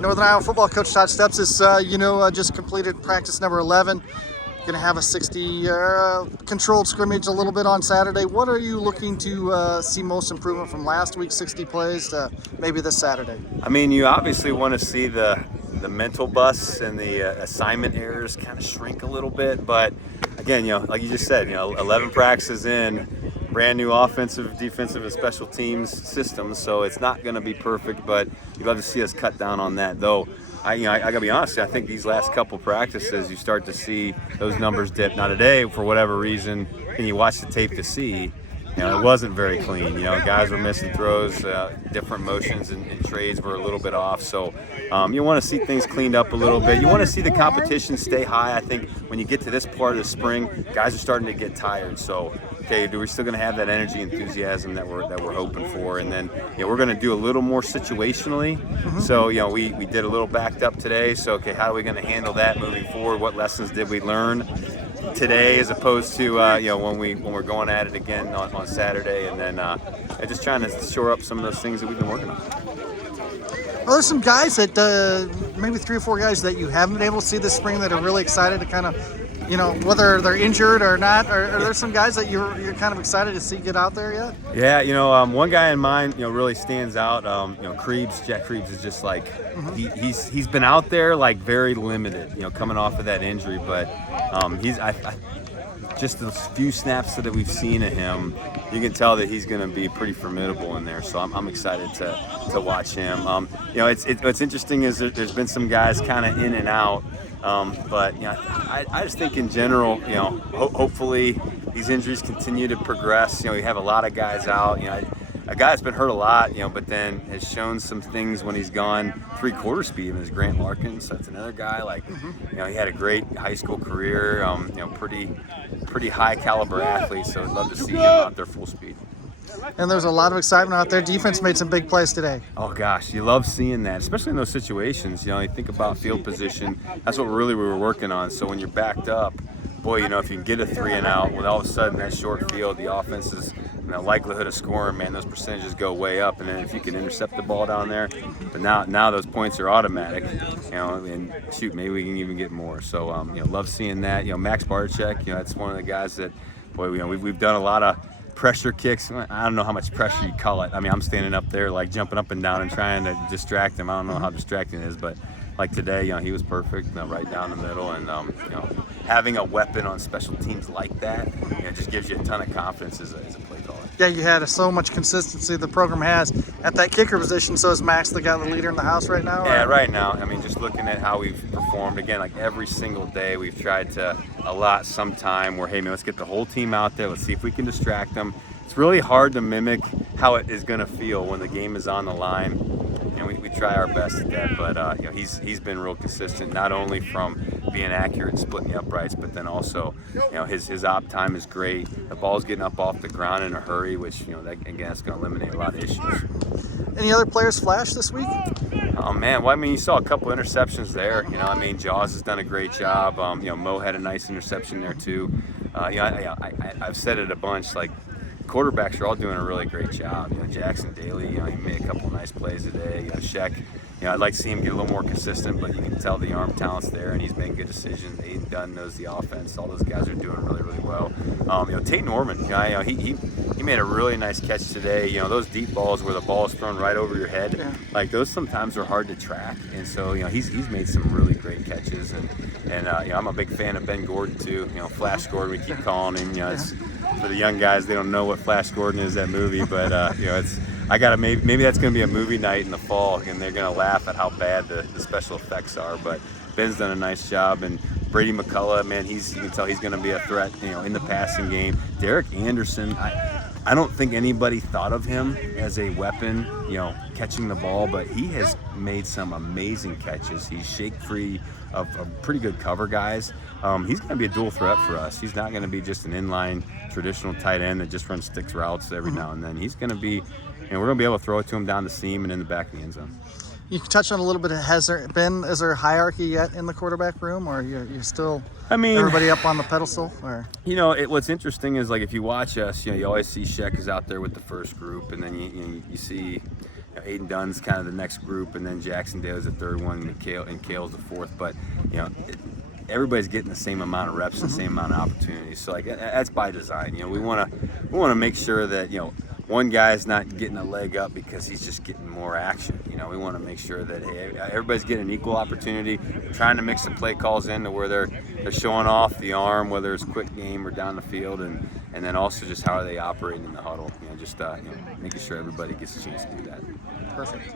Northern Iowa football coach Todd Stepsis, just completed practice number 11. Going to have a 60 controlled scrimmage a little bit on Saturday. What are you looking to see most improvement from last week's 60 plays to maybe this Saturday? I mean, you obviously want to see the mental busts and the assignment errors kind of shrink a little bit. But again, like you just said, 11 practices in, brand new offensive, defensive, and special teams systems. So it's not going to be perfect, but you'd love to see us cut down on that. Though, I gotta be honest, I think these last couple practices, you start to see those numbers dip. Now today, for whatever reason, and you watch the tape to see, it wasn't very clean. Guys were missing throws, different motions and trades were a little bit off. So you want to see things cleaned up a little bit. You want to see the competition stay high. I think when you get to this part of the spring, guys are starting to get tired. So, okay, we're still going to have that energy, enthusiasm that we're hoping for, and then we're going to do a little more situationally. So we did a little backed up today. So okay, how are we going to handle that moving forward? What lessons did we learn today as opposed to when we're going at it again on Saturday, and then just trying to shore up some of those things that we've been working on. Are there some guys that maybe 3 or 4 guys that you haven't been able to see this spring that are really excited to kind of, whether they're injured or not? Are there some guys that you're kind of excited to see get out there yet? Yeah, one guy in mind, really stands out. Jack Krebs is just like he's been out there like very limited, coming off of that injury, but just those few snaps that we've seen of him, you can tell that he's going to be pretty formidable in there. So I'm excited to watch him. What's interesting is there's been some guys kind of in and out. But I just think in general, hopefully these injuries continue to progress. We have a lot of guys out. A guy that's been hurt a lot, but then has shown some things when he's gone 3/4 speed is Grant Larkin. So that's another guy he had a great high school career. Pretty high caliber athlete. So I'd love to see him out there full speed. And there's a lot of excitement out there. Defense made some big plays today. Oh gosh, you love seeing that, especially in those situations. You think about field position. That's what we were working on. So when you're backed up, boy, if you can get a 3 and out, with all of a sudden that short field, the offense's likelihood of scoring, man, those percentages go way up. And then if you can intercept the ball down there, but now those points are automatic. And shoot, maybe we can even get more. So love seeing that. Max Barczyk, that's one of the guys that, boy, we've done a lot of pressure kicks. I don't know how much pressure you call it. I mean, I'm standing up there like jumping up and down and trying to distract him. I don't know how distracting it is, but like today, he was perfect, right down the middle, and having a weapon on special teams like that, just gives you a ton of confidence as a play caller. Yeah, you had so much consistency the program has at that kicker position. So is Max the leader in the house right now? Yeah, right now. I mean, just looking at how we've performed, again, like every single day, we've tried to allot some time where, hey, man, let's get the whole team out there. Let's see if we can distract them. It's really hard to mimic how it is going to feel when the game is on the line, and we try our best at that. But he's been real consistent, not only from being accurate and splitting the uprights, but then also his op time is great. The ball's getting up off the ground in a hurry, which that, again, is going to eliminate a lot of issues. Any other players flash this week? Oh man, well, I mean, you saw a couple interceptions there. Jaws has done a great job. Mo had a nice interception there too. I've said it a bunch, like, quarterbacks are all doing a really great job. Jackson Daly, he made a couple nice plays today. Sheck, I'd like to see him get a little more consistent, but you can tell the arm talent's there, and he's making good decisions. Aiden Dunn knows the offense. All those guys are doing really, really well. Tate Norman, he made a really nice catch today. Those deep balls where the ball is thrown right over your head, like those sometimes are hard to track, and so he's made some really great catches. And I'm a big fan of Ben Gordon too. Flash Gordon, we keep calling him. It's, for the young guys, they don't know what Flash Gordon is, that movie, but maybe that's going to be a movie night in the fall, and they're going to laugh at how bad the special effects are. But Ben's done a nice job, and Brady McCullough, man, you can tell he's going to be a threat, in the passing game. Derek Anderson, I don't think anybody thought of him as a weapon, catching the ball, but he has made some amazing catches. He's shake-free of pretty good cover guys. He's going to be a dual threat for us. He's not going to be just an inline traditional tight end that just runs sticks routes every now and then. He's going to be, we're going to be able to throw it to him down the seam and in the back of the end zone. You touched on a little bit. Is there a hierarchy yet in the quarterback room, or you're still everybody up on the pedestal? Or what's interesting is, like, if you watch us, you always see Sheck is out there with the first group, and then you see Aiden Dunn's kind of the next group, and then Jackson Dale's the third one, and Kale's the fourth. But everybody's getting the same amount of reps and the same amount of opportunities. So like that's by design. We want to make sure that one guy's not getting a leg up because he's just getting more action. We want to make sure that everybody's getting an equal opportunity. We're trying to mix some play calls in to where they're showing off the arm, whether it's quick game or down the field, and then also just how are they operating in the huddle. Just making sure everybody gets a chance to do that. Perfect.